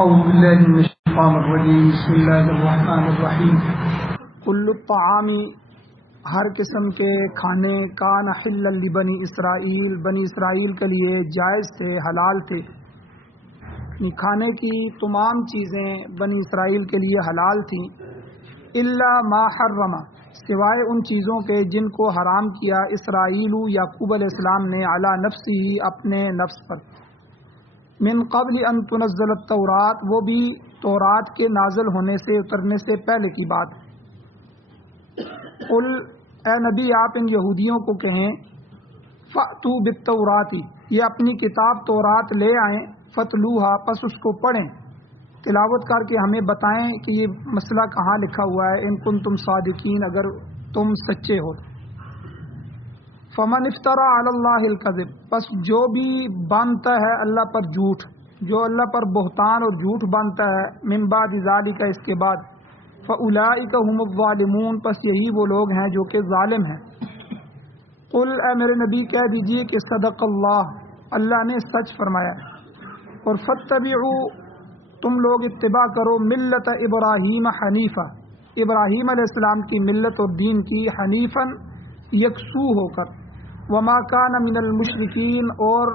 اعوذ باللہ من الشیطان الرجیم بسم اللہ الرحمن الرحیم کل الطعام ہر قسم کے کھانے کان حلا لبنی اسرائیل بنی اسرائیل کے لیے جائز تھے، حلال تھے. کھانے کی تمام چیزیں بنی اسرائیل کے لیے حلال تھیں، الا ما حرم، سوائے ان چیزوں کے جن کو حرام کیا اسرائیل یعقوب علیہ السلام نے علی نفسی اپنے نفس پر، من قبل ان تنزل التورات، وہ بھی تورات کے نازل ہونے سے اترنے سے پہلے کی بات. قل، اے نبی آپ ان یہودیوں کو کہیں، فأتوا بالتورات، یہ اپنی کتاب تورات لے آئیں، فتلوہا، پس اس کو پڑھیں، تلاوت کر کے ہمیں بتائیں کہ یہ مسئلہ کہاں لکھا ہوا ہے، ان کنتم صادقین، اگر تم سچے ہو. فمن افترا علی اللہ الکذب، پس جو بھی باندھتا ہے اللہ پر جھوٹ، جو اللہ پر بہتان اور جھوٹ باندھتا ہے، من بعد ذالک، اس کے بعد، فاولئک هم الظالمون، پس یہی وہ لوگ ہیں جو کہ ظالم ہیں. قل، اے میرے نبی کہہ دیجئے کہ صدق اللہ، اللہ نے سچ فرمایا. اور فتبعوا، تم لوگ اتباع کرو، ملت ابراہیم حنیفہ، ابراہیم علیہ السلام کی ملت اور دین کی، حنیفاً یکسو ہو کر، وما کان من المشرکین، اور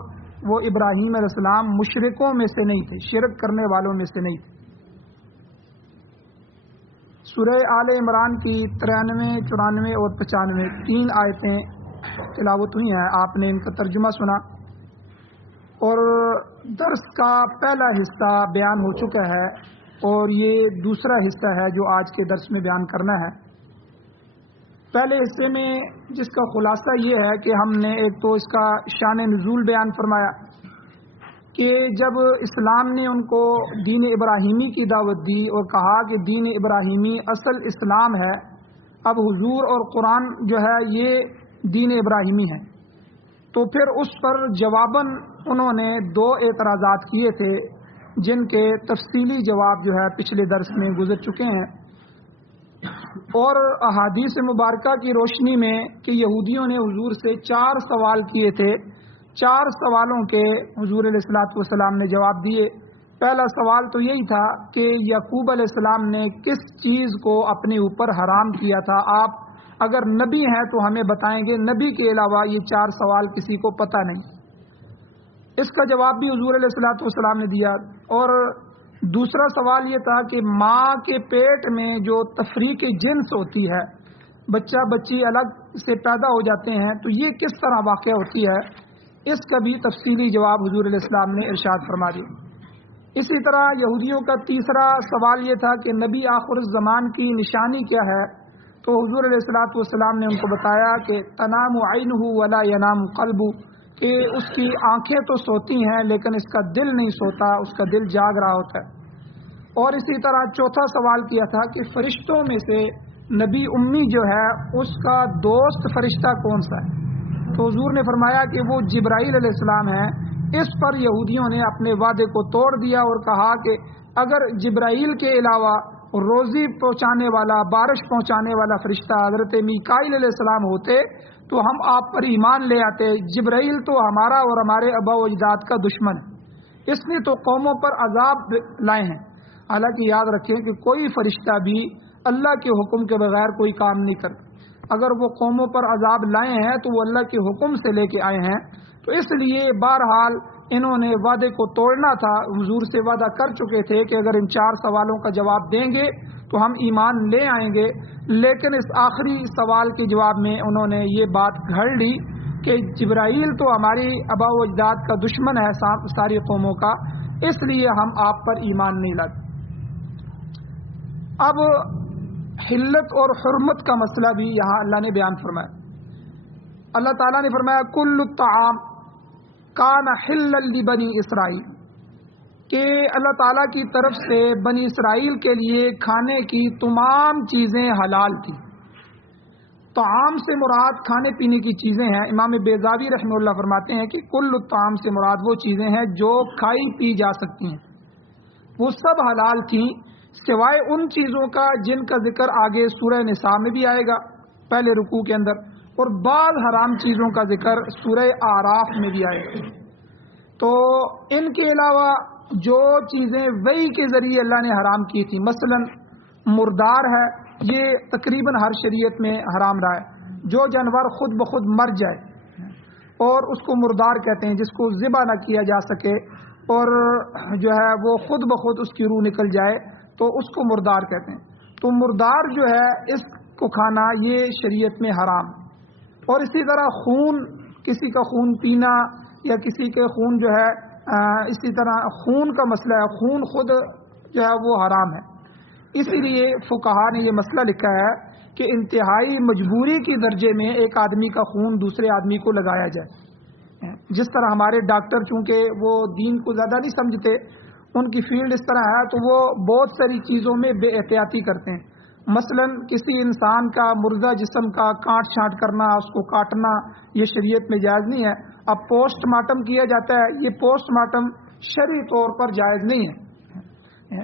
وہ ابراہیم علیہ السلام مشرکوں میں سے نہیں تھے، شرک کرنے والوں میں سے نہیں تھے. سورہ آل عمران کی 93، 94 اور 95 تین آیتیں تلاوت ہوئی ہیں، آپ نے ان کا ترجمہ سنا اور درس کا پہلا حصہ بیان ہو چکا ہے، اور یہ دوسرا حصہ ہے جو آج کے درس میں بیان کرنا ہے. پہلے حصے میں جس کا خلاصہ یہ ہے کہ ہم نے ایک تو اس کا شان نزول بیان فرمایا کہ جب اسلام نے ان کو دین ابراہیمی کی دعوت دی اور کہا کہ دین ابراہیمی اصل اسلام ہے، اب حضور اور قرآن جو ہے یہ دین ابراہیمی ہے، تو پھر اس پر جواباً انہوں نے دو اعتراضات کیے تھے جن کے تفصیلی جواب جو ہے پچھلے درس میں گزر چکے ہیں. اور احادیث مبارکہ کی روشنی میں کہ یہودیوں نے حضور سے 4 سوال کیے تھے، 4 سوالوں کے حضور علیہ الصلوۃ والسلام نے جواب دیے. پہلا سوال تو یہی تھا کہ یعقوب علیہ السلام نے کس چیز کو اپنے اوپر حرام کیا تھا، آپ اگر نبی ہیں تو ہمیں بتائیں گے، نبی کے علاوہ یہ 4 سوال کسی کو پتہ نہیں. اس کا جواب بھی حضور علیہ الصلوۃ والسلام نے دیا. اور دوسرا سوال یہ تھا کہ ماں کے پیٹ میں جو تفریق جنس ہوتی ہے، بچہ بچی الگ سے پیدا ہو جاتے ہیں، تو یہ کس طرح واقع ہوتی ہے، اس کا بھی تفصیلی جواب حضور علیہ السلام نے ارشاد فرما دیا. اسی طرح یہودیوں کا تیسرا سوال یہ تھا کہ نبی آخر الزمان کی نشانی کیا ہے، تو حضور علیہ الصلوۃ والسلام نے ان کو بتایا کہ تنام عینہ ولا ینام قلبہ، کہ اس کی آنکھیں تو سوتی ہیں لیکن اس کا دل نہیں سوتا، اس کا دل جاگ رہا ہوتا ہے. اور اسی طرح چوتھا سوال کیا تھا کہ فرشتوں میں سے نبی امی جو ہے اس کا دوست فرشتہ کون سا ہے، تو حضور نے فرمایا کہ وہ جبرائیل علیہ السلام ہیں. اس پر یہودیوں نے اپنے وعدے کو توڑ دیا اور کہا کہ اگر جبرائیل کے علاوہ روزی پہنچانے والا، بارش پہنچانے والا فرشتہ حضرت میکائیل علیہ السلام ہوتے تو ہم آپ پر ایمان لے آتے. جبرائیل تو ہمارا اور ہمارے آباء و اجداد کا دشمن ہے، اس نے تو قوموں پر عذاب لائے ہیں. حالانکہ یاد رکھیں کہ کوئی فرشتہ بھی اللہ کے حکم کے بغیر کوئی کام نہیں کرتا. اگر وہ قوموں پر عذاب لائے ہیں تو وہ اللہ کے حکم سے لے کے آئے ہیں. تو اس لیے بہرحال انہوں نے وعدے کو توڑنا تھا. حضور سے وعدہ کر چکے تھے کہ اگر ان 4 سوالوں کا جواب دیں گے تو ہم ایمان لے آئیں گے، لیکن اس آخری سوال کے جواب میں انہوں نے یہ بات گھڑ لی کہ جبرائیل تو ہماری آباء و اجداد کا دشمن ہے ساری قوموں کا، اس لیے ہم آپ پر ایمان نہیں لاتے. اب حلت اور حرمت کا مسئلہ بھی یہاں اللہ نے بیان فرمایا. اللہ تعالیٰ نے فرمایا کل الطعام کان حلا لبنی اسرائیل، کہ اللہ تعالیٰ کی طرف سے بنی اسرائیل کے لیے کھانے کی تمام چیزیں حلال تھیں. طعام سے مراد کھانے پینے کی چیزیں ہیں. امام بیضاوی رحمہ اللہ فرماتے ہیں کہ کل الطعام سے مراد وہ چیزیں ہیں جو کھائی پی جا سکتی ہیں، وہ سب حلال تھیں سوائے ان چیزوں کا جن کا ذکر آگے سورہ نساء میں بھی آئے گا پہلے رکوع کے اندر، اور بعض حرام چیزوں کا ذکر سورہ اعراف میں بھی آئے گا. تو ان کے علاوہ جو چیزیں وحی کے ذریعے اللہ نے حرام کی تھی، مثلا مردار ہے، یہ تقریباً ہر شریعت میں حرام رہا ہے۔ جو جانور خود بخود مر جائے اور اس کو مردار کہتے ہیں، جس کو ذبح نہ کیا جا سکے اور جو ہے وہ خود بخود اس کی روح نکل جائے تو اس کو مردار کہتے ہیں۔ تو مردار جو ہے اس کو کھانا یہ شریعت میں حرام۔ اور اسی طرح خون، کسی کا خون پینا یا کسی کے خون جو ہے اسی طرح خون کا مسئلہ ہے، خون خود جو ہے وہ حرام ہے۔ اسی لیے فقہا نے یہ مسئلہ لکھا ہے کہ انتہائی مجبوری کی درجے میں ایک آدمی کا خون دوسرے آدمی کو لگایا جائے۔ جس طرح ہمارے ڈاکٹر چونکہ وہ دین کو زیادہ نہیں سمجھتے، ان کی فیلڈ اس طرح ہے تو وہ بہت ساری چیزوں میں بے احتیاطی کرتے ہیں۔ مثلا کسی انسان کا مردہ جسم کا کاٹ چھانٹ کرنا، اس کو کاٹنا، یہ شریعت میں جائز نہیں ہے۔ اب پوسٹ مارٹم کیا جاتا ہے، یہ پوسٹ مارٹم شرعی طور پر جائز نہیں ہے،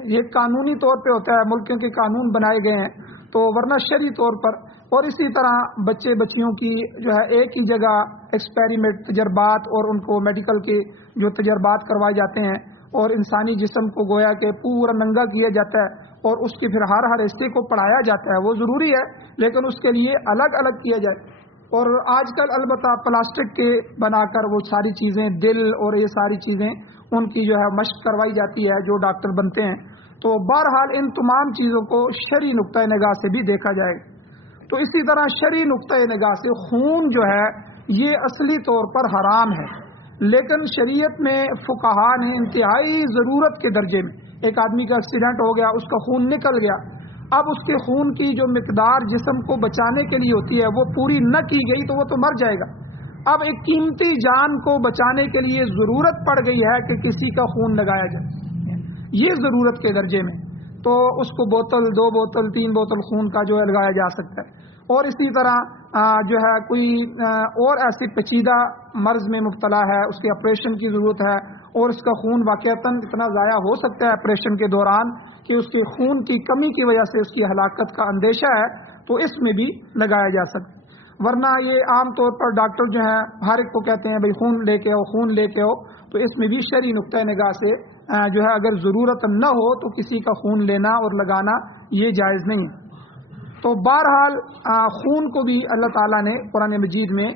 یہ قانونی طور پہ ہوتا ہے، ملکوں کے قانون بنائے گئے ہیں تو ورنہ شرعی طور پر۔ اور اسی طرح بچے بچیوں کی جو ہے ایک ہی جگہ ایکسپیریمنٹ تجربات اور ان کو میڈیکل کے جو تجربات کروائے جاتے ہیں اور انسانی جسم کو گویا کہ پورا ننگا کیا جاتا ہے اور اس کے پھر ہر حصے کو پڑھایا جاتا ہے، وہ ضروری ہے لیکن اس کے لیے الگ الگ کیا جائے۔ اور آج کل البتہ پلاسٹک کے بنا کر وہ ساری چیزیں، دل اور یہ ساری چیزیں ان کی جو ہے مشق کروائی جاتی ہے جو ڈاکٹر بنتے ہیں۔ تو بہرحال ان تمام چیزوں کو شرعی نقطۂ نگاہ سے بھی دیکھا جائے گا۔ تو اسی طرح شرعی نقطۂ نگاہ سے خون جو ہے یہ اصلی طور پر حرام ہے، لیکن شریعت میں فقہا نے انتہائی ضرورت کے درجے میں، ایک آدمی کا ایکسیڈنٹ ہو گیا، اس کا خون نکل گیا، اب اس کے خون کی جو مقدار جسم کو بچانے کے لیے ہوتی ہے وہ پوری نہ کی گئی تو وہ تو مر جائے گا۔ اب ایک قیمتی جان کو بچانے کے لیے ضرورت پڑ گئی ہے کہ کسی کا خون لگایا جائے، یہ ضرورت کے درجے میں، تو اس کو بوتل، 2 بوتل، 3 بوتل خون کا جو ہے لگایا جا سکتا ہے۔ اور اسی طرح جو ہے کوئی اور ایسی پیچیدہ مرض میں مبتلا ہے، اس کے آپریشن کی ضرورت ہے اور اس کا خون واقعتاً اتنا ضائع ہو سکتا ہے آپریشن کے دوران کہ اس کے خون کی کمی کی وجہ سے اس کی ہلاکت کا اندیشہ ہے، تو اس میں بھی لگایا جا سکتا ہے۔ ورنہ یہ عام طور پر ڈاکٹر جو ہیں ہر ایک کو کہتے ہیں بھئی خون لے کے آؤ، خون لے کے آؤ، تو اس میں بھی شرعی نقطۂ نگاہ سے جو ہے اگر ضرورت نہ ہو تو کسی کا خون لینا اور لگانا یہ جائز نہیں ہے۔ تو بہرحال خون کو بھی اللہ تعالیٰ نے قرآن مجید میں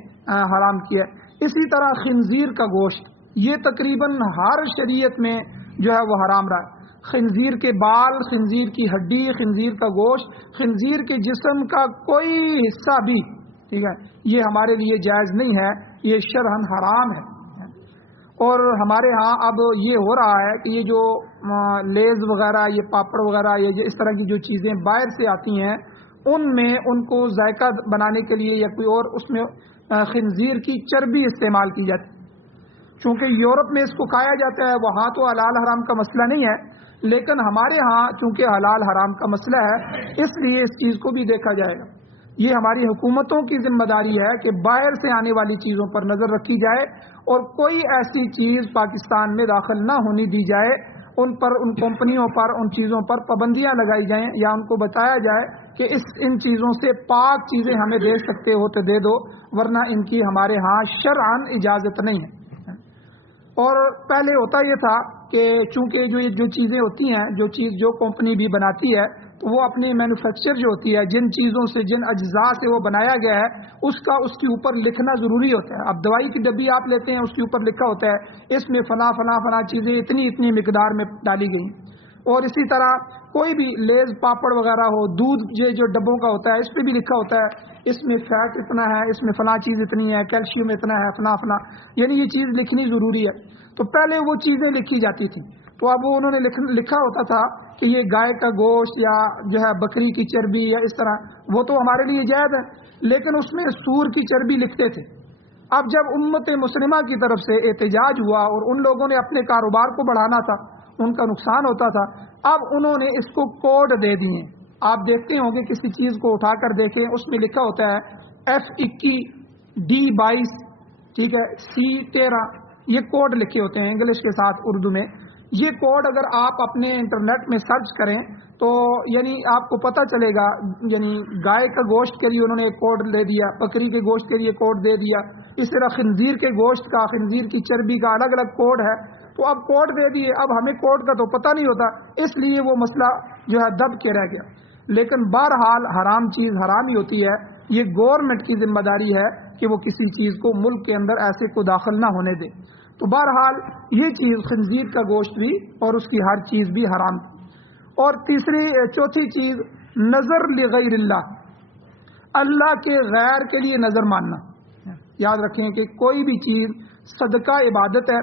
حرام کیا ہے۔ اسی طرح خنزیر کا گوشت، یہ تقریباً ہر شریعت میں جو ہے وہ حرام رہا ہے۔ خنزیر کے بال، خنزیر کی ہڈی، خنزیر کا گوشت، خنزیر کے جسم کا کوئی حصہ بھی، ٹھیک ہے، یہ ہمارے لیے جائز نہیں ہے، یہ شرعاً حرام ہے۔ اور ہمارے ہاں اب یہ ہو رہا ہے کہ یہ جو لیز وغیرہ، یہ پاپڑ وغیرہ، یہ اس طرح کی جو چیزیں باہر سے آتی ہیں ان میں ان کو ذائقہ بنانے کے لیے یا کوئی اور اس میں خنزیر کی چربی استعمال کی جاتی ہے۔ چونکہ یورپ میں اس کو کھایا جاتا ہے، وہاں تو حلال حرام کا مسئلہ نہیں ہے، لیکن ہمارے ہاں چونکہ حلال حرام کا مسئلہ ہے اس لیے اس چیز کو بھی دیکھا جائے گا۔ یہ ہماری حکومتوں کی ذمہ داری ہے کہ باہر سے آنے والی چیزوں پر نظر رکھی جائے اور کوئی ایسی چیز پاکستان میں داخل نہ ہونی دی جائے، ان پر، ان کمپنیوں پر، ان چیزوں پر پابندیاں لگائی جائیں یا ان کو بتایا جائے کہ ان چیزوں سے پاک چیزیں ہمیں دے سکتے ہو تو دے دو، ورنہ ان کی ہمارے ہاں شرعاً اجازت نہیں ہے۔ اور پہلے ہوتا یہ تھا کہ چونکہ جو چیزیں ہوتی ہیں، جو کمپنی بھی بناتی ہے تو وہ اپنی مینوفیکچر جو ہوتی ہے، جن چیزوں سے، جن اجزاء سے وہ بنایا گیا ہے اس کے اوپر لکھنا ضروری ہوتا ہے۔ اب دوائی کی ڈبی آپ لیتے ہیں، اس کے اوپر لکھا ہوتا ہے اس میں فلاں فلاں فلاں چیزیں اتنی مقدار میں ڈالی گئی۔ اور اسی طرح کوئی بھی لیز، پاپڑ وغیرہ ہو، دودھ جو ڈبوں کا ہوتا ہے اس پہ بھی لکھا ہوتا ہے اس میں فیٹ اتنا ہے، اس میں فلاں چیز اتنی ہے، کیلشیم اتنا ہے، فلاں، یعنی یہ چیز لکھنی ضروری ہے۔ تو پہلے وہ چیزیں لکھی جاتی تھی، تو اب وہ انہوں نے لکھا ہوتا تھا کہ یہ گائے کا گوشت یا جو ہے بکری کی چربی یا اس طرح، وہ تو ہمارے لیے جائز ہے، لیکن اس میں سور کی چربی لکھتے تھے۔ اب جب امت مسلمہ کی طرف سے احتجاج ہوا اور ان لوگوں نے اپنے کاروبار کو بڑھانا تھا، ان کا نقصان ہوتا تھا، اب انہوں نے اس کو کوڈ دے دیے۔ آپ دیکھتے ہوں گے کسی چیز کو اٹھا کر دیکھیں، اس میں لکھا ہوتا ہے F21 D22، ٹھیک ہے، C13، یہ کوڈ لکھے ہوتے ہیں انگلش کے ساتھ اردو میں۔ یہ کوڈ اگر آپ اپنے انٹرنیٹ میں سرچ کریں تو یعنی آپ کو پتہ چلے گا، یعنی گائے کا گوشت کے لیے انہوں نے ایک کوڈ دے دیا، بکری کے گوشت کے لیے کوڈ دے دیا، اس طرح خنزیر کے گوشت کا، خنزیر کی چربی کا الگ الگ کوڈ ہے۔ تو اب کوڈ دے دیے، اب ہمیں کوڈ کا تو پتہ نہیں ہوتا، اس لیے وہ مسئلہ جو ہے دب کے رہ گیا۔ لیکن بہرحال حرام چیز حرام ہی ہوتی ہے، یہ گورنمنٹ کی ذمہ داری ہے کہ وہ کسی چیز کو ملک کے اندر ایسے کو داخل نہ ہونے دے۔ تو بہرحال یہ چیز خنزیر کا گوشت بھی اور اس کی ہر چیز بھی حرام تھی۔ اور چوتھی چیز نظر لغیر اللہ، اللہ کے غیر کے لیے نظر ماننا۔ یاد رکھیں کہ کوئی بھی چیز صدقہ عبادت ہے،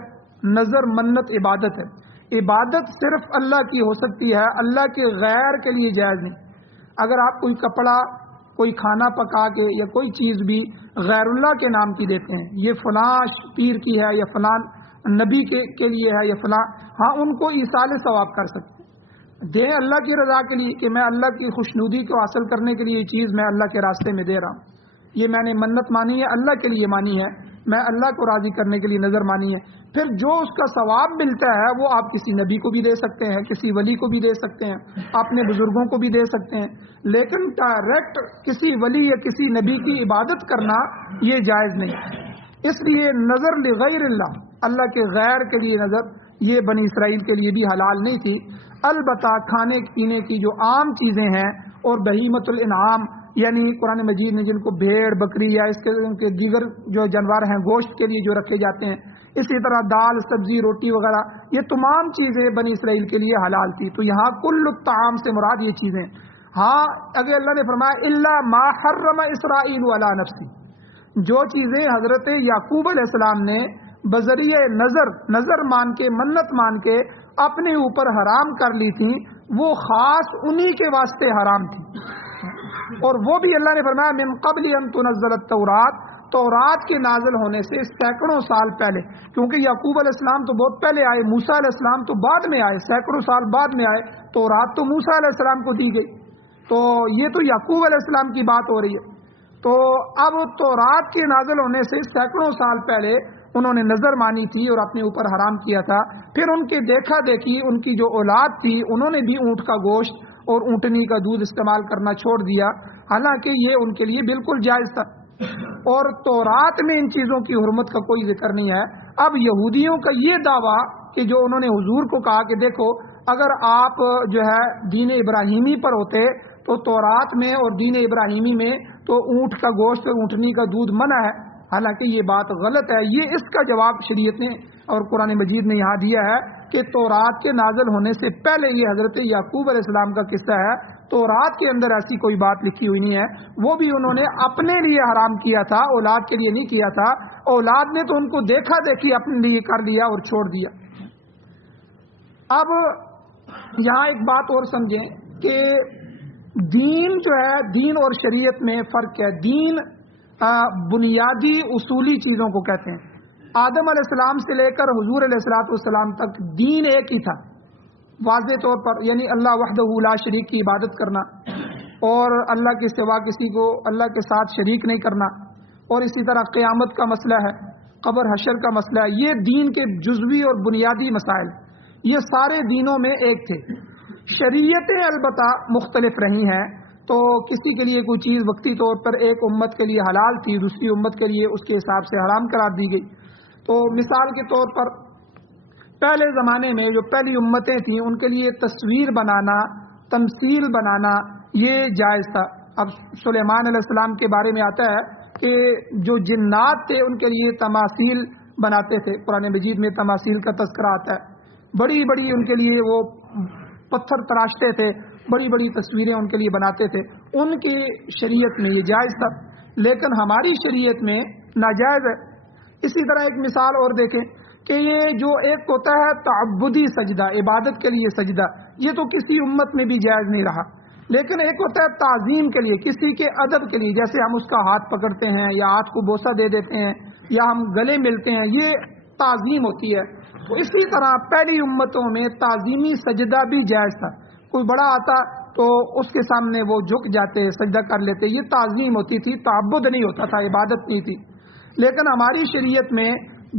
نظر منت عبادت ہے۔ عبادت صرف اللہ کی ہو سکتی ہے، اللہ کے غیر کے لیے جائز نہیں۔ اگر آپ کوئی کپڑا، کوئی کھانا پکا کے یا کوئی چیز بھی غیر اللہ کے نام کی دیتے ہیں، یہ فلاں پیر کی ہے یا فلاں نبی کے لیے ہے یا فلاں، ہاں ان کو ایصال ثواب کر سکتے ہیں، دیں اللہ کی رضا کے لیے کہ میں اللہ کی خوشنودی کو حاصل کرنے کے لیے یہ چیز میں اللہ کے راستے میں دے رہا ہوں، یہ میں نے منت مانی ہے، اللہ کے لیے مانی ہے، میں اللہ کو راضی کرنے کے لیے نظر مانی ہے۔ پھر جو اس کا ثواب ملتا ہے وہ آپ کسی نبی کو بھی دے سکتے ہیں، کسی ولی کو بھی دے سکتے ہیں، اپنے بزرگوں کو بھی دے سکتے ہیں، لیکن ڈائریکٹ کسی ولی یا کسی نبی کی عبادت کرنا یہ جائز نہیں۔ اس لیے نظر لغیر اللہ، اللہ کے غیر کے لیے نظر، یہ بنی اسرائیل کے لیے بھی حلال نہیں تھی۔ البتہ کھانے پینے کی جو عام چیزیں ہیں اور بہیمۃ الانعام، یعنی قرآن مجید نے جن کو بھیڑ بکری یا اس کے دیگر جو جانور ہیں گوشت کے لیے جو رکھے جاتے ہیں، اسی طرح دال سبزی روٹی وغیرہ، یہ تمام چیزیں بنی اسرائیل کے لیے حلال تھی۔ تو یہاں کل الطعام سے مراد یہ چیزیں، ہاں اگر اللہ نے فرمایا الا ما حرم اسرائیل علی نفسی، جو چیزیں حضرت یعقوب علیہ السلام نے بذریعہ نظر مان کے منت مان کے اپنے اوپر حرام کر لی تھی، وہ خاص انہی کے واسطے حرام تھی۔ اور وہ بھی اللہ نے فرمایا من قبل ان تنزل التورات، تورات کے نازل ہونے سے سینکڑوں سال پہلے، کیونکہ یعقوب علیہ السلام تو بہت پہلے آئے، موسیٰ علیہ السلام تو بعد میں آئے، سینکڑوں سال بعد میں آئے، تورات تو موسیٰ علیہ السلام کو دی گئی، تو یہ تو یعقوب علیہ السلام کی بات ہو رہی ہے۔ تو اب تورات کے نازل ہونے سے سینکڑوں سال پہلے انہوں نے نظر مانی تھی اور اپنے اوپر حرام کیا تھا۔ پھر ان کے دیکھا دیکھی ان کی جو اولاد تھی انہوں نے بھی اونٹ کا گوشت اور اونٹنی کا دودھ استعمال کرنا چھوڑ دیا، حالانکہ یہ ان کے لیے بالکل جائز تھا، اور تورات میں ان چیزوں کی حرمت کا کوئی ذکر نہیں ہے۔ اب یہودیوں کا یہ دعویٰ کہ جو انہوں نے حضور کو کہا کہ دیکھو اگر آپ جو ہے دین ابراہیمی پر ہوتے تو تورات میں اور دین ابراہیمی میں تو اونٹ کا گوشت اور اونٹنی کا دودھ منع ہے، حالانکہ یہ بات غلط ہے۔ یہ اس کا جواب شریعت نے اور قرآن مجید نے یہاں دیا ہے کہ تورات کے نازل ہونے سے پہلے، یہ حضرت یعقوب علیہ السلام کا قصہ ہے، تورات کے اندر ایسی کوئی بات لکھی ہوئی نہیں ہے، وہ بھی انہوں نے اپنے لیے حرام کیا تھا، اولاد کے لیے نہیں کیا تھا، اولاد نے تو ان کو دیکھا دیکھی اپنے لیے کر لیا اور چھوڑ دیا۔ اب یہاں ایک بات اور سمجھیں کہ دین جو ہے، دین اور شریعت میں فرق ہے۔ دین بنیادی اصولی چیزوں کو کہتے ہیں۔ آدم علیہ السلام سے لے کر حضور علیہ السلام تک دین ایک ہی تھا، واضح طور پر، یعنی اللہ وحدہ لا شریک کی عبادت کرنا اور اللہ کے سوا کسی کو اللہ کے ساتھ شریک نہیں کرنا، اور اسی طرح قیامت کا مسئلہ ہے، قبر حشر کا مسئلہ ہے، یہ دین کے جزوی اور بنیادی مسائل، یہ سارے دینوں میں ایک تھے۔ شریعتیں البتہ مختلف رہی ہیں، تو کسی کے لیے کوئی چیز وقتی طور پر ایک امت کے لیے حلال تھی، دوسری امت کے لیے اس کے حساب سے حرام قرار دی گئی۔ تو مثال کے طور پر پہلے زمانے میں جو پہلی امتیں تھیں ان کے لیے تصویر بنانا، تمثیل بنانا یہ جائز تھا۔ اب سلیمان علیہ السلام کے بارے میں آتا ہے کہ جو جنات تھے ان کے لیے تماثیل بناتے تھے، قرآن مجید میں تماثیل کا تذکرہ آتا ہے، بڑی بڑی ان کے لیے وہ پتھر تراشتے تھے، بڑی بڑی تصویریں ان کے لیے بناتے تھے، ان کی شریعت میں یہ جائز تھا، لیکن ہماری شریعت میں ناجائز ہے۔ اسی طرح ایک مثال اور دیکھیں کہ یہ جو ایک ہوتا ہے تعبدی سجدہ، عبادت کے لیے سجدہ، یہ تو کسی امت میں بھی جائز نہیں رہا، لیکن ایک ہوتا ہے تعظیم کے لیے، کسی کے ادب کے لیے، جیسے ہم اس کا ہاتھ پکڑتے ہیں یا ہاتھ کو بوسہ دے دیتے ہیں یا ہم گلے ملتے ہیں، یہ تعظیم ہوتی ہے۔ تو اسی طرح پہلی امتوں میں تعظیمی سجدہ بھی جائز تھا، کوئی بڑا آتا تو اس کے سامنے وہ جھک جاتے، سجدہ کر لیتے، یہ تعظیم ہوتی تھی، تعبد نہیں ہوتا تھا، عبادت نہیں تھی۔ لیکن ہماری شریعت میں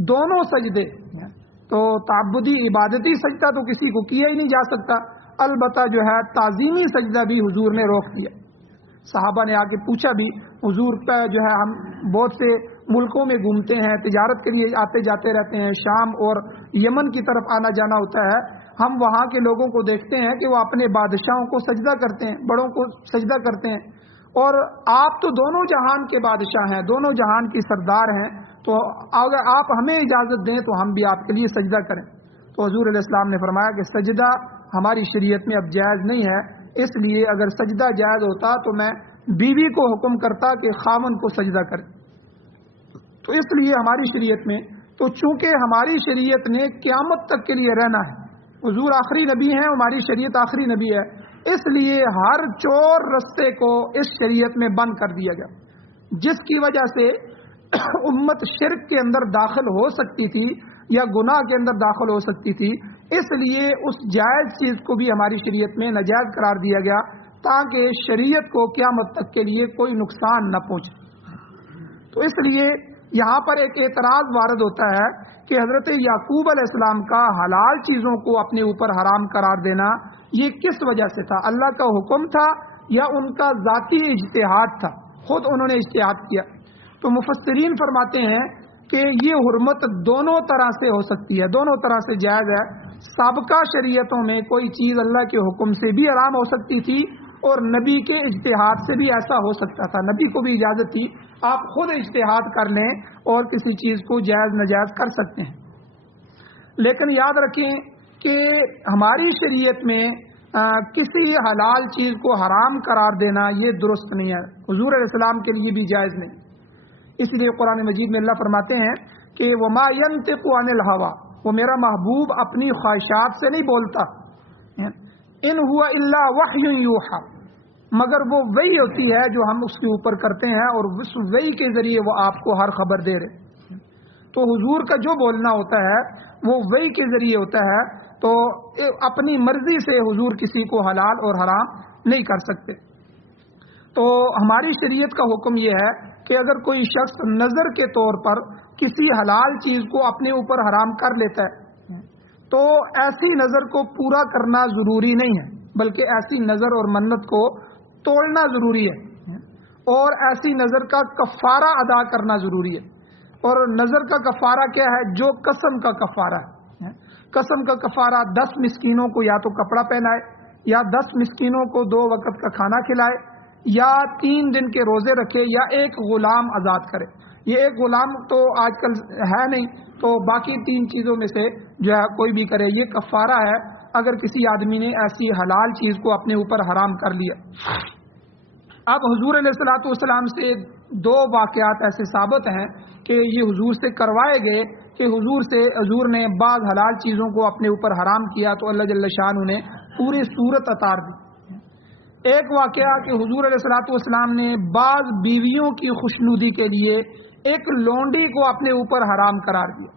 دونوں سجدے، تو تعبدی عبادتی سجدہ تو کسی کو کیا ہی نہیں جا سکتا، البتہ جو ہے تعظیمی سجدہ بھی حضور نے روک دیا۔ صحابہ نے آ کے پوچھا بھی، حضور کا جو ہے ہم بہت سے ملکوں میں گھومتے ہیں، تجارت کے لیے آتے جاتے رہتے ہیں، شام اور یمن کی طرف آنا جانا ہوتا ہے، ہم وہاں کے لوگوں کو دیکھتے ہیں کہ وہ اپنے بادشاہوں کو سجدہ کرتے ہیں، بڑوں کو سجدہ کرتے ہیں، اور آپ تو دونوں جہان کے بادشاہ ہیں، دونوں جہان کی سردار ہیں، تو اگر آپ ہمیں اجازت دیں تو ہم بھی آپ کے لیے سجدہ کریں۔ تو حضور علیہ السلام نے فرمایا کہ سجدہ ہماری شریعت میں اب جائز نہیں ہے، اس لیے اگر سجدہ جائز ہوتا تو میں بیوی کو حکم کرتا کہ خاوند کو سجدہ کرے۔ تو اس لیے ہماری شریعت میں، تو چونکہ ہماری شریعت نے قیامت تک کے لیے رہنا ہے، حضور آخری نبی ہیں، ہماری شریعت آخری نبی ہے، اس لیے ہر چور رستے کو اس شریعت میں بند کر دیا گیا، جس کی وجہ سے امت شرک کے اندر داخل ہو سکتی تھی یا گناہ کے اندر داخل ہو سکتی تھی، اس لیے اس جائز چیز کو بھی ہماری شریعت میں ناجائز قرار دیا گیا تاکہ شریعت کو قیامت تک کے لیے کوئی نقصان نہ پہنچے۔ تو اس لیے یہاں پر ایک اعتراض وارد ہوتا ہے کہ حضرت یعقوب علیہ السلام کا حلال چیزوں کو اپنے اوپر حرام قرار دینا یہ کس وجہ سے تھا؟ اللہ کا حکم تھا یا ان کا ذاتی اجتہاد تھا؟ خود انہوں نے اجتہاد کیا۔ تو مفسرین فرماتے ہیں کہ یہ حرمت دونوں طرح سے ہو سکتی ہے، دونوں طرح سے جائز ہے۔ سابقہ شریعتوں میں کوئی چیز اللہ کے حکم سے بھی حرام ہو سکتی تھی اور نبی کے اجتہاد سے بھی ایسا ہو سکتا تھا، نبی کو بھی اجازت تھی آپ خود اجتہاد کر لیں اور کسی چیز کو جائز ناجائز کر سکتے ہیں۔ لیکن یاد رکھیں کہ ہماری شریعت میں کسی حلال چیز کو حرام قرار دینا یہ درست نہیں ہے، حضور علیہ السلام کے لیے بھی جائز نہیں۔ اس لیے قرآن مجید میں اللہ فرماتے ہیں کہ وَمَا يَنطِقُ عَنِ الْهَوَىٰ، وہ میرا محبوب اپنی خواہشات سے نہیں بولتا، ان هُوَ إِلَّا وَحْيٌ يُوحَىٰ، مگر وہ وحی ہوتی ہے جو ہم اس کے اوپر کرتے ہیں اور اس وحی کے ذریعے وہ آپ کو ہر خبر دے رہے۔ تو حضور کا جو بولنا ہوتا ہے وہ وحی کے ذریعے ہوتا ہے، تو اپنی مرضی سے حضور کسی کو حلال اور حرام نہیں کر سکتے۔ تو ہماری شریعت کا حکم یہ ہے کہ اگر کوئی شخص نظر کے طور پر کسی حلال چیز کو اپنے اوپر حرام کر لیتا ہے تو ایسی نظر کو پورا کرنا ضروری نہیں ہے، بلکہ ایسی نظر اور منت کو توڑنا ضروری ہے، اور ایسی نظر کا کفارہ ادا کرنا ضروری ہے۔ اور نظر کا کفارہ کیا ہے؟ جو قسم کا کفارہ ہے، قسم کا کفارہ 10 مسکینوں کو یا تو کپڑا پہنائے، یا 10 مسکینوں کو 2 وقت کا کھانا کھلائے، یا 3 دن کے روزے رکھے، یا ایک غلام آزاد کرے۔ یہ ایک غلام تو آج کل ہے نہیں، تو باقی 3 چیزوں میں سے جو ہے کوئی بھی کرے، یہ کفارہ ہے اگر کسی آدمی نے ایسی حلال چیز کو اپنے اوپر حرام کر لیا۔ اب حضور علیہ الصلوۃ والسلام سے 2 واقعات ایسے ثابت ہیں کہ یہ حضور سے کروائے گئے کہ حضور نے بعض حلال چیزوں کو اپنے اوپر حرام کیا تو اللہ جل شانہ نے پوری صورت اتار دی۔ ایک واقعہ کہ حضور علیہ الصلوۃ والسلام نے بعض بیویوں کی خوشنودی کے لیے ایک لونڈی کو اپنے اوپر حرام قرار دیا۔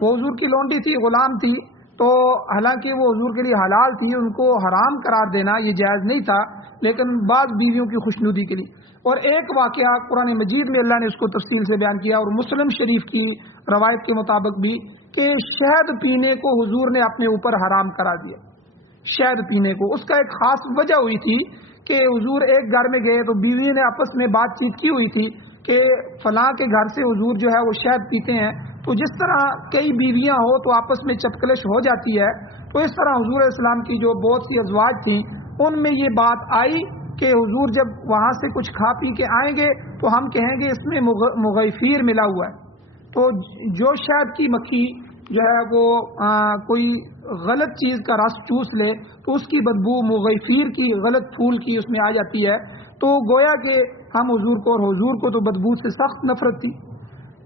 وہ حضور کی لونڈی تھی، غلام تھی، تو حالانکہ وہ حضور کے لیے حلال تھی، ان کو حرام قرار دینا یہ جائز نہیں تھا، لیکن بعض بیویوں کی خوشنودی کے لیے۔ اور ایک واقعہ قرآن مجید میں اللہ نے اس کو تفصیل سے بیان کیا، اور مسلم شریف کی روایت کے مطابق بھی، کہ شہد پینے کو حضور نے اپنے اوپر حرام قرار دیا۔ شہد پینے کو اس کا ایک خاص وجہ ہوئی تھی کہ حضور ایک گھر میں گئے تو بیوی نے آپس میں بات چیت کی ہوئی تھی کہ فلاں کے گھر سے حضور جو ہے وہ شہد پیتے ہیں، تو جس طرح کئی بیویاں ہو تو آپس میں چپکلش ہو جاتی ہے، تو اس طرح حضور علیہ السلام کی جو بہت سی ازواج تھیں ان میں یہ بات آئی کہ حضور جب وہاں سے کچھ کھا پی کے آئیں گے تو ہم کہیں گے اس میں مغیفیر ملا ہوا ہے۔ تو جو شہد کی مکھی جو ہے وہ کوئی غلط چیز کا رس چوس لے تو اس کی بدبو مغیفیر کی، غلط پھول کی اس میں آ جاتی ہے، تو گویا کہ ہم حضور کو، اور حضور کو تو بدبو سے سخت نفرت تھی۔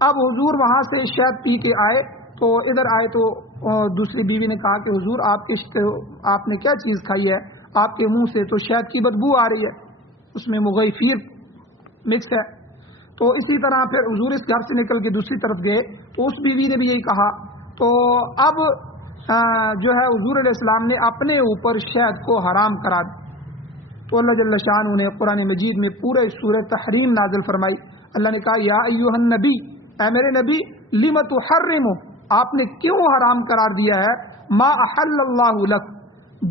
اب حضور وہاں سے شہد پی کے آئے تو ادھر آئے تو دوسری بیوی نے کہا کہ حضور آپ نے کیا چیز کھائی ہے، آپ کے منہ سے تو شہد کی بدبو آ رہی ہے، اس میں مغیفیر مکس ہے۔ تو اسی طرح پھر حضور اس گھر سے نکل کے دوسری طرف گئے تو اس بیوی نے بھی یہی کہا، تو اب جو ہے حضور علیہ السلام نے اپنے اوپر شہد کو حرام کرا دی۔ تو اللہ جل شانہ نے قرآن مجید میں پورے سورہ تحریم نازل فرمائی۔ اللہ نے کہا یا ایھا النبی، اے میرے نبی، لم تحرم، آپ نے کیوں حرام قرار دیا ہے، ما احل اللہ لک،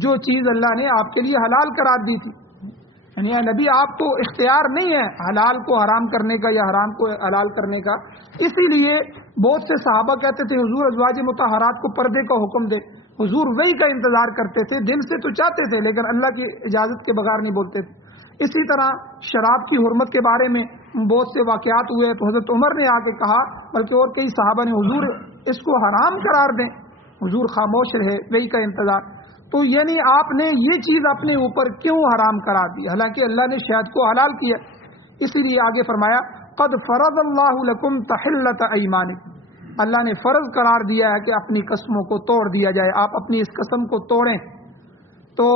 جو چیز اللہ نے آپ کے لیے حلال قرار دی تھی۔ یعنی اے نبی آپ کو اختیار نہیں ہے حلال کو حرام کرنے کا یا حرام کو حلال کرنے کا. اسی لیے بہت سے صحابہ کہتے تھے حضور ازواج مطہرات کو پردے کا حکم دے. حضور وہی کا انتظار کرتے تھے، دل سے تو چاہتے تھے لیکن اللہ کی اجازت کے بغیر نہیں بولتے تھے. اسی طرح شراب کی حرمت کے بارے میں بہت سے واقعات ہوئے تو حضرت عمر نے آ کے کہا، بلکہ اور کئی صحابہ نے، حضور اس کو حرام قرار دیں. حضور خاموش رہے، وہی کا انتظار. تو یعنی آپ نے یہ چیز اپنے اوپر کیوں حرام قرار دی، حالانکہ اللہ نے شہد کو حلال کیا. اسی لیے آگے فرمایا قد فرض اللہ لکم تحلۃ ایمانکم، اللہ نے فرض قرار دیا ہے کہ اپنی قسموں کو توڑ دیا جائے، آپ اپنی اس قسم کو توڑیں. تو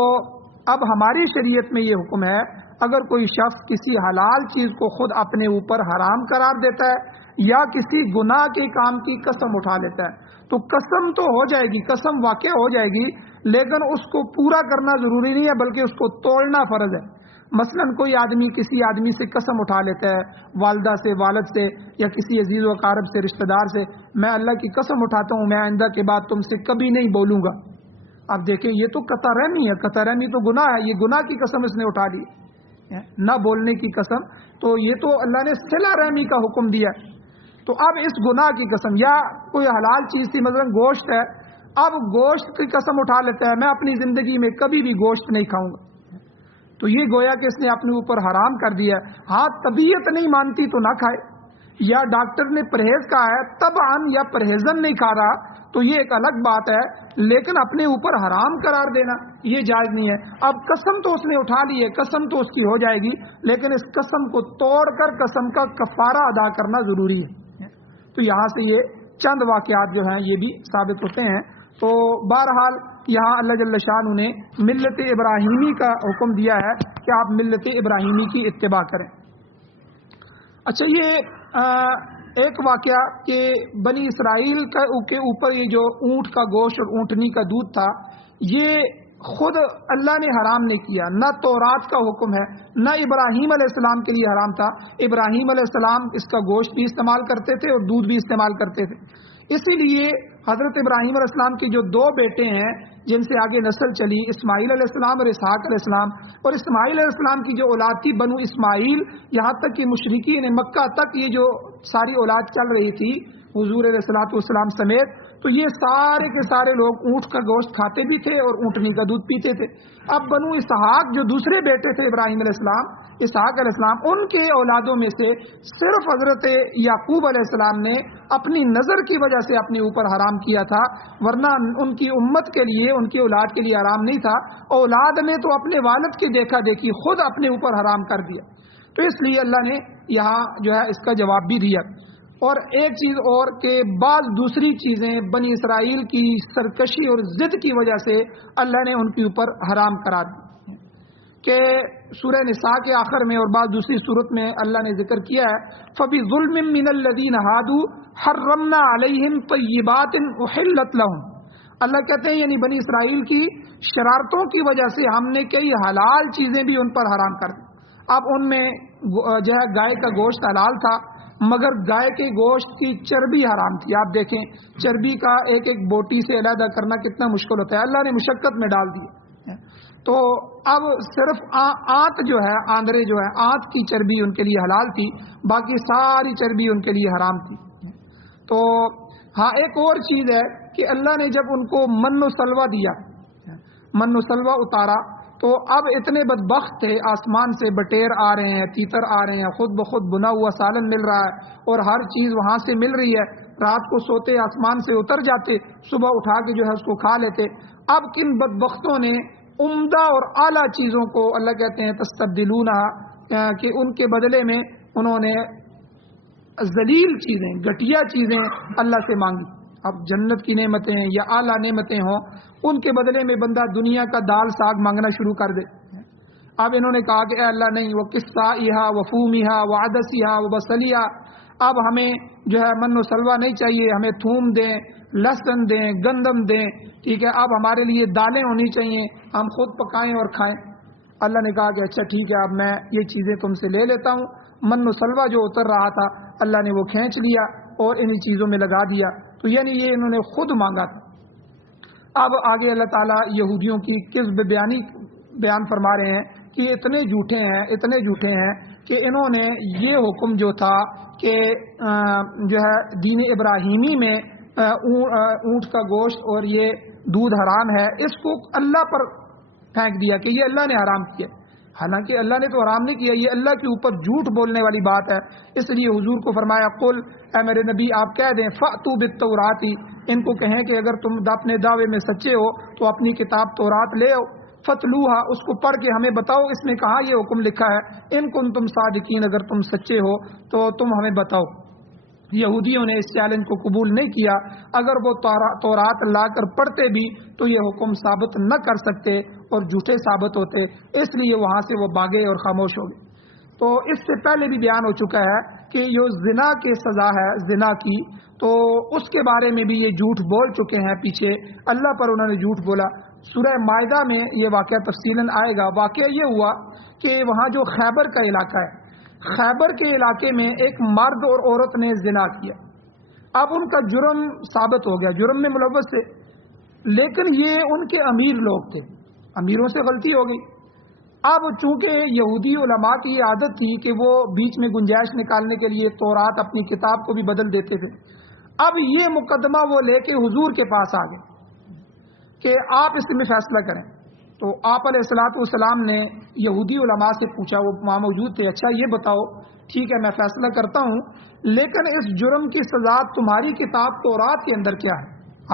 اب ہماری شریعت میں یہ حکم ہے، اگر کوئی شخص کسی حلال چیز کو خود اپنے اوپر حرام قرار دیتا ہے یا کسی گناہ کے کام کی قسم اٹھا لیتا ہے تو قسم تو ہو جائے گی، قسم واقع ہو جائے گی، لیکن اس کو پورا کرنا ضروری نہیں ہے بلکہ اس کو توڑنا فرض ہے. مثلا کوئی آدمی کسی آدمی سے قسم اٹھا لیتا ہے، والدہ سے، والد سے، یا کسی عزیز و اقارب سے، رشتہ دار سے، میں اللہ کی قسم اٹھاتا ہوں میں آئندہ کے بعد تم سے کبھی نہیں بولوں گا. اب دیکھیں یہ تو قطع رحمی ہے، قطع رحمی تو گناہ ہے، یہ گناہ کی قسم اس نے اٹھا لی، نہ بولنے کی قسم. تو یہ تو اللہ نے صلہ رحمی کا حکم دیا. تو اب اس گناہ کی قسم، یا کوئی حلال چیز تھی مثلا گوشت ہے، اب گوشت کی قسم اٹھا لیتا ہے میں اپنی زندگی میں کبھی بھی گوشت نہیں کھاؤں گا، تو یہ گویا کہ اس نے اپنے اوپر حرام کر دیا. ہاں طبیعت نہیں مانتی تو نہ کھائے، یا ڈاکٹر نے پرہیز کہا ہے طبعاً یا پرہیزن نہیں کھا رہا تو یہ ایک الگ بات ہے، لیکن اپنے اوپر حرام قرار دینا یہ جائز نہیں ہے. اب قسم تو اس نے اٹھا لی ہے، قسم تو اس کی ہو جائے گی، لیکن اس قسم کو توڑ کر قسم کا کفارہ ادا کرنا ضروری ہے. تو یہاں سے یہ چند واقعات جو ہیں یہ بھی ثابت ہوتے ہیں. تو بہرحال یہاں اللہ جل شانہ نے ملت ابراہیمی کا حکم دیا ہے کہ آپ ملت ابراہیمی کی اتباع کریں. اچھا، یہ ایک واقعہ کہ بنی اسرائیل کے اوپر یہ جو اونٹ کا گوشت اور اونٹنی کا دودھ تھا یہ خود اللہ نے حرام نہیں کیا، نہ تورات کا حکم ہے، نہ ابراہیم علیہ السلام کے لیے حرام تھا. ابراہیم علیہ السلام اس کا گوشت بھی استعمال کرتے تھے اور دودھ بھی استعمال کرتے تھے. اسی لیے حضرت ابراہیم علیہ السلام کے جو دو بیٹے ہیں جن سے آگے نسل چلی، اسماعیل علیہ السلام اور اسحاق علیہ السلام، اور اسماعیل علیہ السلام کی جو اولاد تھی بنو اسماعیل، یہاں تک کہ مشرکین مکہ تک یہ جو ساری اولاد چل رہی تھی حضور علیہ الصلوۃ والسلام سمیت، تو یہ سارے کے سارے لوگ اونٹ کا گوشت کھاتے بھی تھے اور اونٹنی کا دودھ پیتے تھے. اب بنو اسحاق جو دوسرے بیٹے تھے ابراہیم علیہ السلام، اسحاق علیہ السلام، ان کے اولادوں میں سے صرف حضرت یعقوب علیہ السلام نے اپنی نظر کی وجہ سے اپنے اوپر حرام کیا تھا، ورنہ ان کی امت کے لیے، ان کی اولاد کے لیے حرام نہیں تھا. اولاد نے تو اپنے والد کی دیکھا دیکھی خود اپنے اوپر حرام کر دیا. تو اس لیے اللہ نے یہاں جو ہے اس کا جواب بھی دیا. اور ایک چیز اور کہ بعض دوسری چیزیں بنی اسرائیل کی سرکشی اور ضد کی وجہ سے اللہ نے ان کے اوپر حرام قرار دی، کہ سورہ نساء کے آخر میں اور بعض دوسری صورت میں اللہ نے ذکر کیا ہے فَبِظُلْمٍ مِّنَ الَّذِينَ هَادُوا حَرَّمْنَا عَلَيْهِمْ طَيِّبَاتٍ أُحِلَّتْ لَهُمْ. اللہ کہتے ہیں یعنی بنی اسرائیل کی شرارتوں کی وجہ سے ہم نے کئی حلال چیزیں بھی ان پر حرام کر دی. اب ان میں جو ہے گائے کا گوشت حلال تھا مگر گائے کے گوشت کی چربی حرام تھی. آپ دیکھیں چربی کا ایک ایک بوٹی سے علیحدہ کرنا کتنا مشکل ہوتا ہے، اللہ نے مشقت میں ڈال دی. تو اب صرف آنت جو ہے، آندرے جو ہے، آنت کی چربی ان کے لیے حلال تھی، باقی ساری چربی ان کے لیے حرام تھی. تو ہاں ایک اور چیز ہے کہ اللہ نے جب ان کو من و سلوہ دیا، من و سلوہ اتارا، تو اب اتنے بدبخت تھے، آسمان سے بٹیر آ رہے ہیں، تیتر آ رہے ہیں، خود بخود بنا ہوا سالن مل رہا ہے اور ہر چیز وہاں سے مل رہی ہے. رات کو سوتے آسمان سے اتر جاتے، صبح اٹھا کے جو ہے اس کو کھا لیتے. اب کن بدبختوں نے عمدہ اور اعلیٰ چیزوں کو اللہ کہتے ہیں تستبدلونہا، کہ ان کے بدلے میں انہوں نے ذلیل چیزیں، گھٹیا چیزیں اللہ سے مانگی. اب جنت کی نعمتیں یا اعلیٰ نعمتیں ہوں ان کے بدلے میں بندہ دنیا کا دال ساگ مانگنا شروع کر دے. اب انہوں نے کہا کہ اے اللہ نہیں، وہ قصہ و فومیہا و عدسیہا و بصلیہا، اب ہمیں جو ہے من و سلوہ نہیں چاہیے، ہمیں تھوم دیں، لہسن دیں، گندم دیں، ٹھیک ہے، اب ہمارے لیے دالیں ہونی چاہیے، ہم خود پکائیں اور کھائیں. اللہ نے کہا کہ اچھا ٹھیک ہے، اب میں یہ چیزیں تم سے لے لیتا ہوں. من و سلوہ جو اتر رہا تھا اللہ نے وہ کھینچ لیا اور انہی چیزوں میں لگا دیا. تو یعنی یہ انہوں نے خود مانگا تھا. اب آگے اللہ تعالیٰ یہودیوں کی کذب بیان فرما رہے ہیں کہ کہ اتنے جھوٹے ہیں کہ انہوں نے یہ حکم جو تھا کہ جو ہے دین ابراہیمی میں اونٹ کا گوشت اور یہ دودھ حرام ہے، اس کو اللہ پر پھینک دیا کہ یہ اللہ نے حرام کیا، حالانکہ اللہ نے تو حرام نہیں کیا، یہ اللہ کے اوپر جھوٹ بولنے والی بات ہے۔ اس لیے حضور کو فرمایا قل، اے میرے نبی آپ کہہ دیں فأتوا بالتوراۃ، ان کو کہیں کہ اگر تم اپنے دعوے میں سچے ہو تو اپنی کتاب تورات لے آؤ، فتلوہا، اس کو پڑھ کے ہمیں بتاؤ اس میں کہاں یہ حکم لکھا ہے، ان کنتم صادقین، اگر تم سچے ہو تو تم ہمیں بتاؤ۔ یہودیوں نے اس چیلنج کو قبول نہیں کیا، اگر وہ تورات لا کر پڑھتے بھی تو یہ حکم ثابت نہ کر سکتے اور جھوٹے ثابت ہوتے، اس لیے وہاں سے وہ بھاگے اور خاموش ہو گئے۔ تو اس سے پہلے بھی بیان ہو چکا ہے کہ جو زنا کی سزا ہے زنا کی، تو اس کے بارے میں بھی یہ جھوٹ بول چکے ہیں، پیچھے اللہ پر انہوں نے جھوٹ بولا۔ سورہ مائدہ میں یہ واقعہ تفصیلاً آئے گا۔ واقعہ یہ ہوا کہ وہاں جو خیبر کا علاقہ ہے، خیبر کے علاقے میں ایک مرد اور عورت نے زنا کیا، اب ان کا جرم ثابت ہو گیا، جرم میں ملوث تھے، لیکن یہ ان کے امیر لوگ تھے، امیروں سے غلطی ہو گئی۔ اب چونکہ یہودی علماء کی یہ عادت تھی کہ وہ بیچ میں گنجائش نکالنے کے لیے تورات اپنی کتاب کو بھی بدل دیتے تھے، اب یہ مقدمہ وہ لے کے حضور کے پاس آ گئے کہ آپ اس میں فیصلہ کریں۔ تو آپ علیہ الصلوۃ والسلام نے یہودی علماء سے پوچھا، وہ وہاں موجود تھے، اچھا یہ بتاؤ، ٹھیک ہے میں فیصلہ کرتا ہوں، لیکن اس جرم کی سزا تمہاری کتاب تورات کے اندر کیا ہے؟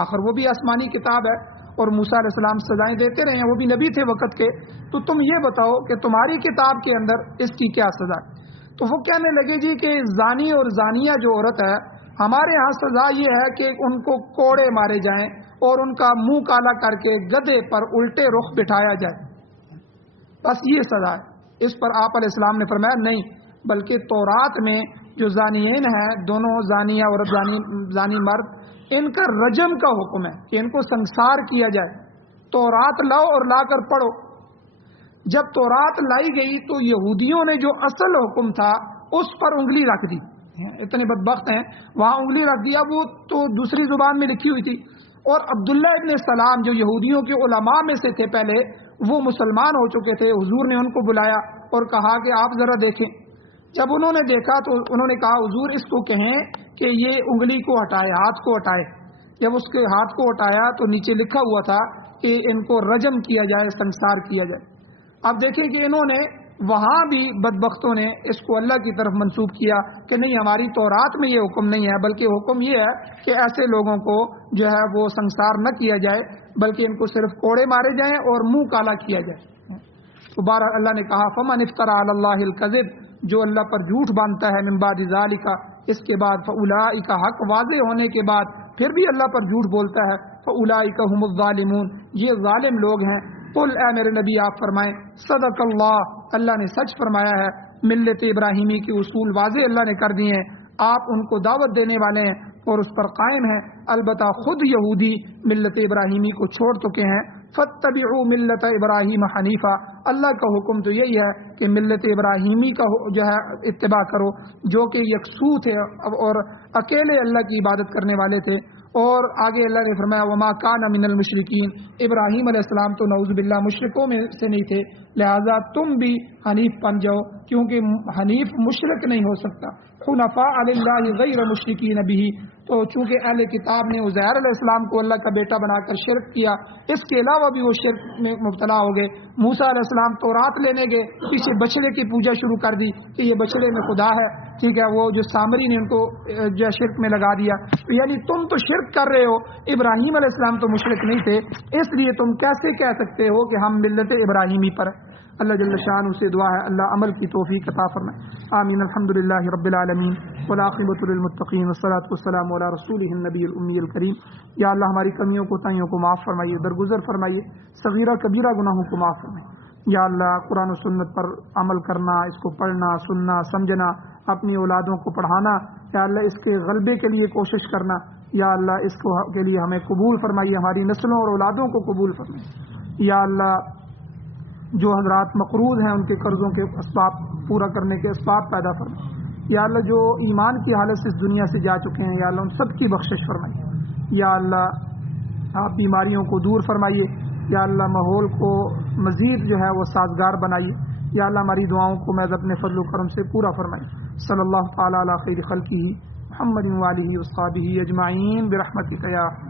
آخر وہ بھی آسمانی کتاب ہے اور موسیٰ علیہ السلام سزائیں دیتے رہے ہیں، وہ بھی نبی تھے وقت کے، تو تم یہ بتاؤ کہ تمہاری کتاب کے اندر اس کی کیا سزا ہے؟ تو وہ کہنے لگے جی کہ زانی اور زانیہ جو عورت ہے، ہمارے ہاں سزا یہ ہے کہ ان کو کوڑے مارے جائیں اور ان کا منہ کالا کر کے گدھے پر الٹے رخ بٹھایا جائے، بس یہ سزا ہے۔ اس پر آپ علیہ السلام نے فرمایا نہیں، بلکہ تورات میں جو زانیین ہیں، دونوں زانیہ اور زانی مرد، ان کا رجم کا حکم ہے کہ ان کو سنسار کیا جائے۔ تورات لاؤ اور لا کر پڑھو۔ جب تورات لائی گئی تو یہودیوں نے جو اصل حکم تھا اس پر انگلی رکھ دی، اتنے بدبخت ہیں، وہاں انگلی رکھ دیا، وہ تو دوسری زبان میں لکھی ہوئی تھی۔ اور عبداللہ ابن سلام جو یہودیوں کے علماء میں سے تھے پہلے، وہ مسلمان ہو چکے تھے، حضور نے ان کو بلایا اور کہا کہ آپ ذرا دیکھیں۔ جب انہوں نے دیکھا تو انہوں نے کہا حضور اس کو کہیں کہ یہ انگلی کو ہٹائے، ہاتھ کو ہٹائے۔ جب اس کے ہاتھ کو ہٹایا تو نیچے لکھا ہوا تھا کہ ان کو رجم کیا جائے، سنسار کیا جائے۔ اب دیکھیں کہ انہوں نے وہاں بھی بدبختوں نے اس کو اللہ کی طرف منسوب کیا کہ نہیں، ہماری تورات میں یہ حکم نہیں ہے، بلکہ حکم یہ ہے کہ ایسے لوگوں کو جو ہے وہ سنسار نہ کیا جائے، بلکہ ان کو صرف کوڑے مارے جائیں اور منہ کالا کیا جائے۔ تو بہرحال اللہ نے کہا فمن افترى علی اللہ الکذب، جو اللہ پر جھوٹ باندھتا ہے من بعد ذالک، اس کے بعد فاولئک، حق واضح ہونے کے بعد پھر بھی اللہ پر جھوٹ بولتا ہے، فاولئک هم الظالمون، یہ ظالم لوگ ہیں۔ قل، اے میرے نبی آپ فرمائیں، صدق اللہ، اللہ نے سچ فرمایا ہے، ملت ابراہیمی کے اصول واضح اللہ نے کر دیے ہیں، آپ ان کو دعوت دینے والے ہیں اور اس پر قائم ہیں۔ البتہ خود یہودی ملت ابراہیمی کو چھوڑ چکے ہیں۔ فاتبعوا ملت ابراہیم حنیفہ، اللہ کا حکم تو یہی ہے کہ ملت ابراہیمی کا جو ہے اتباع کرو، جو کہ یکسو تھے اور اکیلے اللہ کی عبادت کرنے والے تھے۔ اور آگے اللہ نے فرمایا وما کان من المشرکین، ابراہیم علیہ السلام تو نعوذ باللہ مشرکوں میں سے نہیں تھے، لہذا تم بھی حنیف بن جاؤ، کیونکہ حنیف مشرک نہیں ہو سکتا۔ حنفاء للہ غیر مشرکین بہ، تو چونکہ اہل کتاب نے عزیر علیہ السلام کو اللہ کا بیٹا بنا کر شرک کیا، اس کے علاوہ بھی وہ شرک میں مبتلا ہو گئے۔ موسیٰ علیہ السلام تورات لینے گئے، پیچھے بچڑے کی پوجا شروع کر دی کہ یہ بچڑے میں خدا ہے، ٹھیک ہے، وہ جو سامری نے ان کو جو شرک میں لگا دیا، یعنی تم تو شرک کر رہے ہو، ابراہیم علیہ السلام تو مشرک نہیں تھے، اس لیے تم کیسے کہہ سکتے ہو کہ ہم ملت ابراہیمی پر۔ اللہ جل شانہ سے دعا ہے اللہ عمل کی توفیق عطا فرمائے، آمین۔ الحمدللہ رب العالمین والعاقبۃ للمتقین والصلاۃ والسلام علی رسولہ النبی الامی الکریم۔ یا اللہ ہماری کمیوں کوتاہیوں کو معاف فرمائیے، درگزر فرمائیے، صغیرہ کبیرہ گناہوں کو معاف فرمائیے۔ یا اللہ قرآن و سنت پر عمل کرنا، اس کو پڑھنا، سننا، سمجھنا، اپنی اولادوں کو پڑھانا، یا اللہ اس کے غلبے کے لیے کوشش کرنا، یا اللہ اس کو کے لیے ہمیں قبول فرمائیے، ہماری نسلوں اور اولادوں کو قبول فرمائیے۔ یا اللہ جو حضرات مقروض ہیں ان کے قرضوں کے اسباب پورا کرنے کے اسباب پیدا فرمائیے۔ یا اللہ جو ایمان کی حالت سے اس دنیا سے جا چکے ہیں، یا اللہ ان سب کی بخشش فرمائیے۔ یا اللہ آپ بیماریوں کو دور فرمائیے، یا اللہ ماحول کو مزید جو ہے وہ سازگار بنائیے۔ یا اللہ ہماری دعاؤں کو محض اپنے فضل و کرم سے پورا فرمائے. صلی اللہ تعالی علی خیر خلقہ محمد و آلہ و صحبہ اجمعین برحمتک یا